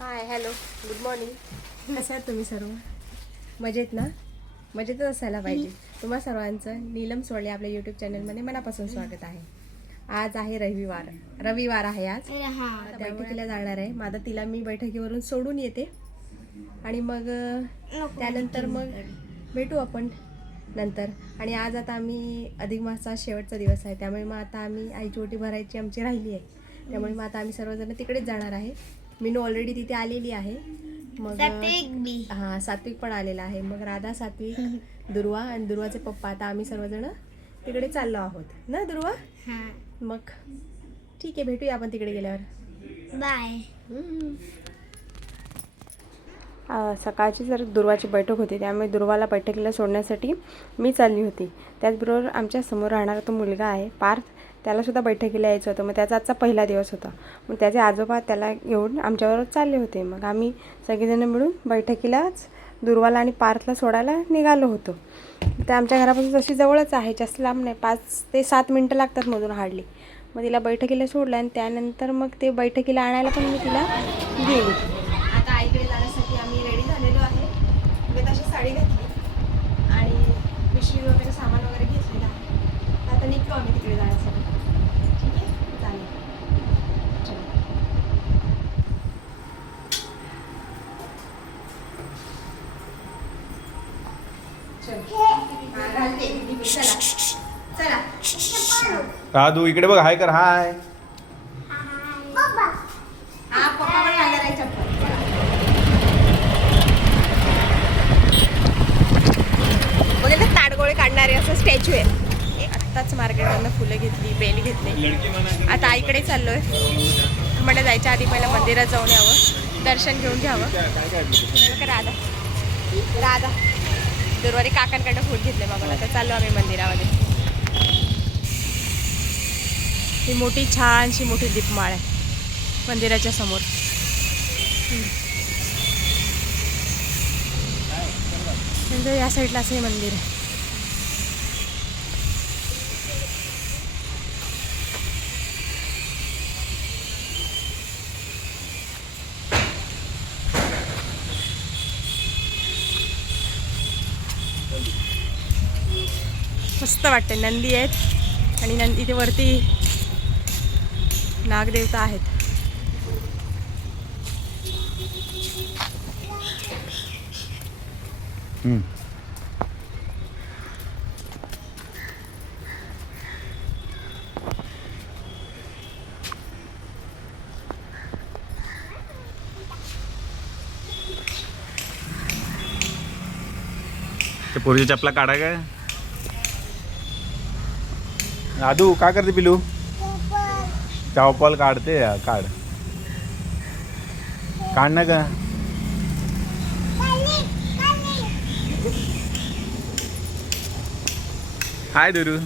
Hi hello good morning. कसे आहात तुम्ही सर्व? मजेत ना? मजेतच असायला पाहिजे. तुम्हा सर्वांचं नीलम सोळे आपल्या यूट्यूब चॅनलमध्ये मनापासून स्वागत आहे. आज आहे रविवार आहे आज. बैठकीला जाणार आहे. माझा तिला मी बैठकीवरून सोडून येते आणि मग त्यानंतर मग भेटू आपण नंतर. आणि आज आता आम्ही अधिक मासाचा शेवटचा दिवस आहे, त्यामुळे मग आता आम्ही आईची ओटी भरायची आमची राहिली आहे, त्यामुळे मग आता आम्ही सर्वजण तिकडेच जाणार आहे. मीनू ऑलरेडी तिथे आलेली आहे. मग हां, सात्विक पण आलेला आहे. मग राधा, सात्विक, दुर्वा आणि दुर्वाचे पप्पा, आता आम्ही सर्वजण तिकडे चाललो आहोत ना दुर्वा? मग ठीक आहे, भेटूया आपण तिकडे गेल्यावर. बाय. सकाळची जर दुर्वाची बैठक होती, त्यामुळे दुर्वाला बैठकीला सोडण्यासाठी मी चालली होती. त्याचबरोबर आमच्या समोर राहणारा तो मुलगा आहे पार्थ, त्यालासुद्धा बैठकीला यायचं होतं. मग त्याचा आजचा पहिला दिवस होता. मग त्याचे आजोबा त्याला घेऊन आमच्याबरोबर चालले होते. मग आम्ही सगळेजण मिळून बैठकीलाच दुर्वाला आणि पार्थला सोडायला निघालो होतो. तर आमच्या घरापासून तशी जवळच आहे, जास्त लांब नाही, 5 ते 7 मिनटं लागतात मधून हार्डली. मग तिला बैठकीला सोडलं आणि त्यानंतर मग ते बैठकीला आणायला पण मी तिला गेली. आता आईकडे जाण्यासाठी आम्ही रेडी झालेलो आहे. मी तशी साडी घातली आणि पिशवी वगैरे सामान वगैरे घेतलेलं आहे. आता निघतो आम्ही तिकडे जाण्यासाठी. ठीक आहे, चालेल. चला राधू इकडे बघ, हाय कर. हाय पप्पा. हा, पप्पा पण घालणार आहे चप्पल. बघा ना, ताडगोळे काढणारे असं स्टॅच्यू आहे. आत्ताच मार्केटमधनं फुलं घेतली, बेल घेतली. आता आईकडे चाललोय. म्हणजे जायच्या आधी पहिला मंदिरात जाऊन यावं, दर्शन घेऊन घ्यावं. राधा राधा दुर्वारी काकांकडनं फूल घेतले बाबाला. तर चाललो आम्ही मंदिरामध्ये. ही मोठी छानशी मोठी दीपमाळ आहे मंदिराच्या समोर. नंतर या साईडला असं हे मंदिर आहे. मस्त वाटते. नंदी आहेत आणि इथे वरती नागदेवता आहेत. ते पोरीची चपला काढा काय? राधू काय करते पिलू? चप्पल काढते. काढ काढ ना का. हाय दुरू.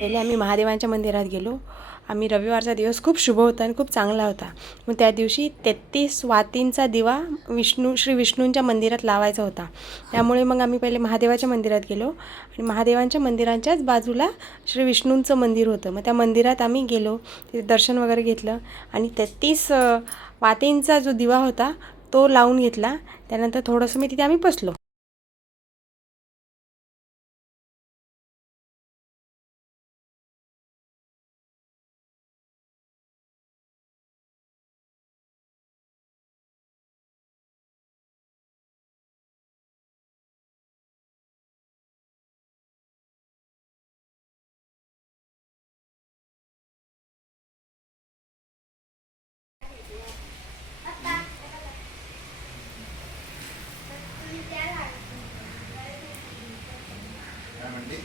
पहिले आम्ही महादेवांच्या मंदिरात गेलो. आम्ही रविवारचा दिवस खूप शुभ होता आणि खूप चांगला होता. मग त्या दिवशी 33 वातींचा दिवा श्री विष्णूंच्या मंदिरात लावायचा होता. त्यामुळे मग आम्ही पहिले महादेवाच्या मंदिरात गेलो आणि महादेवांच्या मंदिरांच्याच बाजूला श्री विष्णूंचं मंदिर होतं. मग त्या मंदिरात आम्ही गेलो, तिथे दर्शन वगैरे घेतलं आणि 33 वातींचा जो दिवा होता तो लावून घेतला. त्यानंतर थोडंसं मी तिथे आम्ही बसलो. काय म्हणते?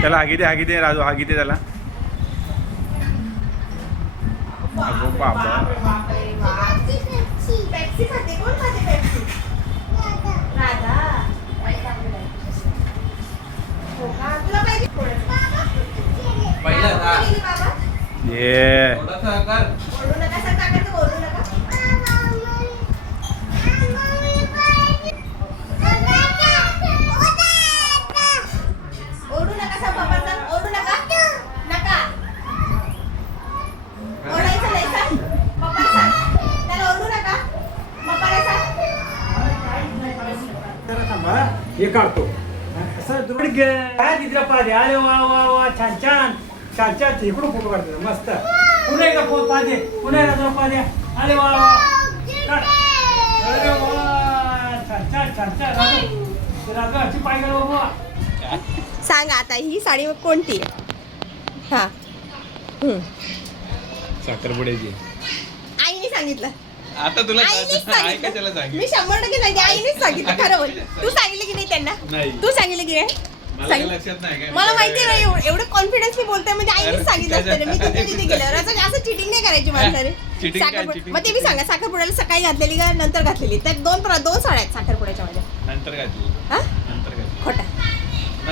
त्याला हागी दे राजू, हागी दे त्याला. अगो बाबा. पेप्सी खाते, कोण खाते पेप्सी? राधा. हो का? तुला पाहिजे पहिलं का? बाबा ये थोडंसं कर. ओरडू नका सर, काकाचं ओरडू नका. ओरडू नका सर, पप्पाचं ओरडू नका. नका. ओरडायचं नाही सर. पप्पाला सांग. त्याला ओरडू नका. पप्पाला सांग. हे काढतो असं दुर्ड काय तिथला पादे अरे वा वा वा छान छान छान छान इकडून फोटो काढतो मस्त पुन्हा एकदा पादे पुन्हा एकदा पादे अरे वा वा काढ. अरे वा छान छान छान छान राजू अशी पाय गेलो बाबा. सांग आता ही साडी कोणती आहे? हा साखरपुड्याची. आईने सांगितलं. आता तुला आईनेच आई कशाला सांगितलं. सांगितलं? मी 100% सांगितलं. आईनेच सांगितलं. खरं बोल. तू सांगितलं की नाही त्यांना? नाही. तू सांगितलं की नाही? मला काही सांगितलं. लक्षात नाही काय. मला माहिती नाही एवढं कॉन्फिडन्सली बोलताय म्हणजे आईनेच सांगितलं असतं मी तिथे तिथे गेल्यावर असं चिटिंग नाही करायची माणसाने. Cheating काय, साखरपुडा cheating मग ते मी सांगा साखरपुड्याला सकाळी घातलेली का नंतर घातलेली? त्या दोन साड्या आहेत साखरपुड्याच्या माझ्या. नंतर घातली. हा नंतर घातली. खोटा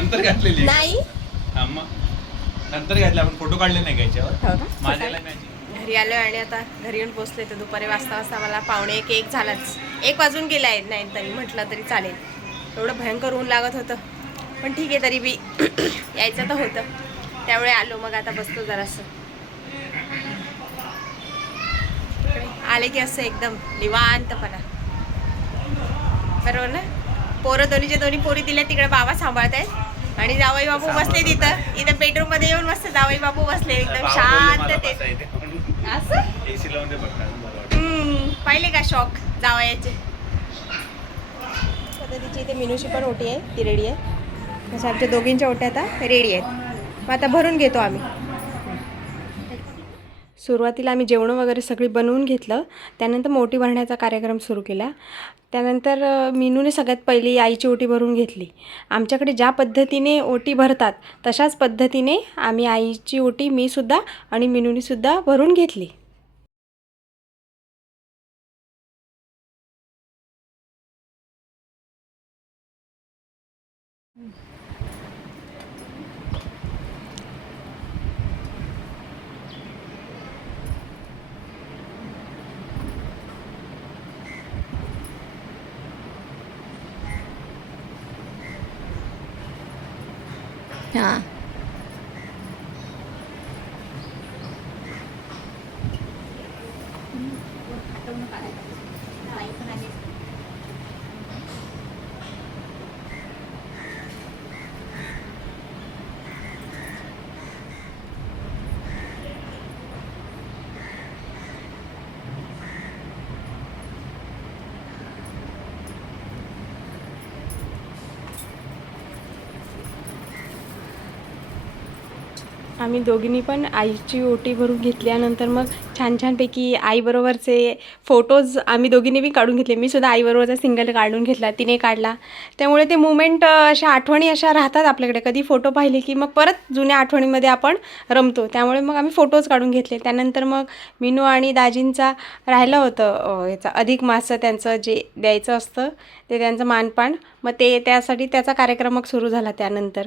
नंतर घातलेली. नाही. हा मग. नंतर घातली आपण फोटो काढले नाही का याच्यावर. हो का? माझ्याला मॅचिंग. घरी आलो आणि आता घरी येऊन पोचले तर दुपारी वाजता मला 1:45 झालाच. 1 वाजून गेला आहे नाही तरी म्हटलं तरी चालेल. एवढं भयंकर ऊन लागत होतं पण ठीक आहे तरी बी यायचं तर होतं त्यामुळे आलो. मग आता बसतो जरासं. आले की असं एकदम निवांतपणा. बरोबर ना? पोरं दोन्ही पोरी दिल्या तिकडे बाबा सांभाळत आहेत आणि जावई बापू बसले इथं बेडरूम मध्ये येऊन मस्त जावई बापू बसले एकदम शांततेत. असं एसी लावून दे बघ. पाहिले का शॉक जावयाचे. पद्धतीची इथे मिनूची पण ओटी आहे ती रेडी आहे. तसं आमच्या दोघींच्या ओट्या आता रेडी आहेत. मग आता भरून घेतो आम्ही. सुरुवातीला आम्ही जेवणं वगैरे सगळी बनवून घेतलं. त्यानंतर मग ओटी भरण्याचा कार्यक्रम सुरू केला. त्यानंतर मिनूने सगळ्यात पहिली आईची ओटी भरून घेतली. आमच्याकडे ज्या पद्धतीने ओटी भरतात तशाच पद्धतीने आम्ही आईची ओटी मीसुद्धा आणि मिनूनीसुद्धा भरून घेतली. हां आम्ही दोघींनी पण आईची ओटी भरून घेतल्यानंतर मग छानपैकी आईबरोबरचे फोटोज आम्ही दोघींनी बी काढून घेतले. मी सुद्धा आईबरोबरचा सिंगल काढून घेतला, तिने काढला. त्यामुळे ते मुमेंट अशा आठवणी अशा राहतात आपल्याकडे. कधी फोटो पाहिले की मग परत जुन्या आठवणीमध्ये आपण रमतो. त्यामुळे मग आम्ही फोटोज काढून घेतले. त्यानंतर मग मिनू आणि दाजींचा राहिलं होतं याचा अधिक मास त्यांचं जे द्यायचं असतं ते त्यांचं मानपान. मग ते त्यासाठी त्याचा कार्यक्रम मग सुरू झाला. त्यानंतर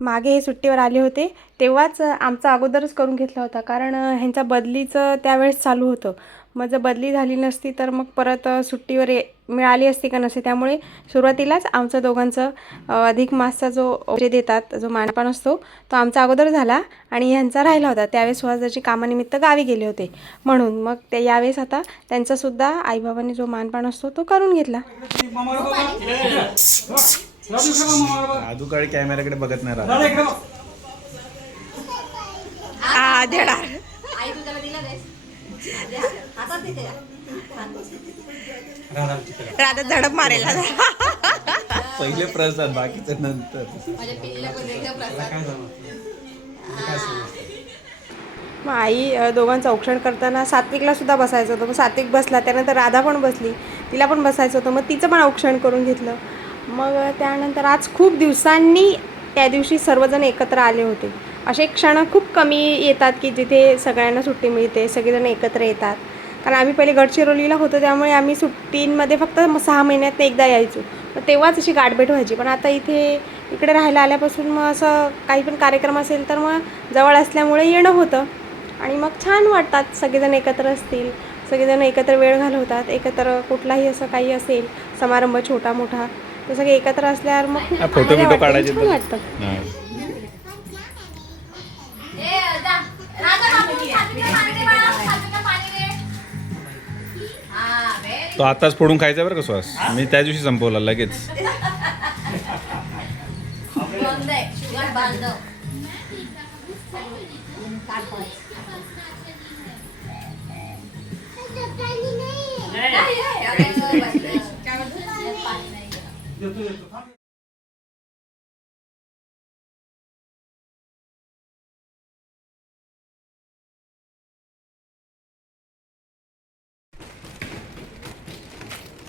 मागे हे सुट्टीवर आले होते तेव्हाच आमचा अगोदरच करून घेतला होता, कारण ह्यांचा बदलीचं त्यावेळेस चालू होतं. मग जर बदली झाली नसती तर मग परत सुट्टीवर मिळाली असती का नसते. त्यामुळे सुरुवातीलाच आमचं दोघांचं अधिक मासचा जो जे देतात जो मानपान असतो तो आमचा अगोदर झाला आणि ह्यांचा राहिला होता. त्यावेळेस सुहासदाची कामानिमित्त गावी गेले होते म्हणून. मग ते यावेळेस आता त्यांचासुद्धा आईबाबांनी जो मानपान असतो तो करून घेतला. राजूकडे कॅमेऱ्याकडे बघत नाही राहत. देणार राधा झडप मारेल. पहिले प्रसाद बाकीचं नंतर. मग आई दोघांचं औक्षण करताना सात्विकला सुद्धा बसायचं होतं. मग सात्विक बसला, त्यानंतर राधा पण बसली, तिला पण बसायचं होतं. मग तिचं पण औक्षण करून घेतलं. मग त्यानंतर आज खूप दिवसांनी त्या दिवशी सर्वजण एकत्र आले होते. असे क्षण खूप कमी येतात की जिथे सगळ्यांना सुट्टी मिळते, सगळेजण एकत्र येतात. कारण आम्ही पहिले गडचिरोलीला होतो त्यामुळे आम्ही सुट्टींमध्ये फक्त 6 महिन्यात एकदा यायचो. तर तेव्हाच अशी गाठभेट व्हायची. पण आता इकडे राहायला आल्यापासून मग असं काही पण कार्यक्रम असेल तर मग जवळ असल्यामुळे येणं होतं आणि मग छान वाटतात. सगळेजण एकत्र असतील, सगळेजण एकत्र वेळ घालवतात. एकत्र कुठलाही असं काही असेल समारंभ छोटा मोठा तर सगळे एकत्र असल्यावर मग खूप फोटो मजा बिटो वाटते, काढायचे छान वाटतं. तो आताच फोडून खायचा बरं का श्वास. मी त्या दिवशी संपवला लगेच.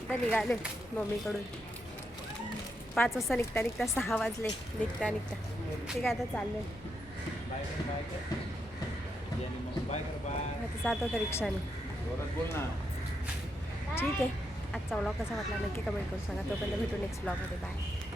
आता निघाले मम्मीकडून. 5 वाजता निघता 6 वाजले निघता. ठीक आहे आता चालले. आता जात होतं रिक्षाने. ठीक आहे. आजचा व्लॉग कसा वाटला नक्की कमेंट करून सांगा. तोपर्यंत भेटू नेक्स्ट व्लॉगमध्ये. बाय.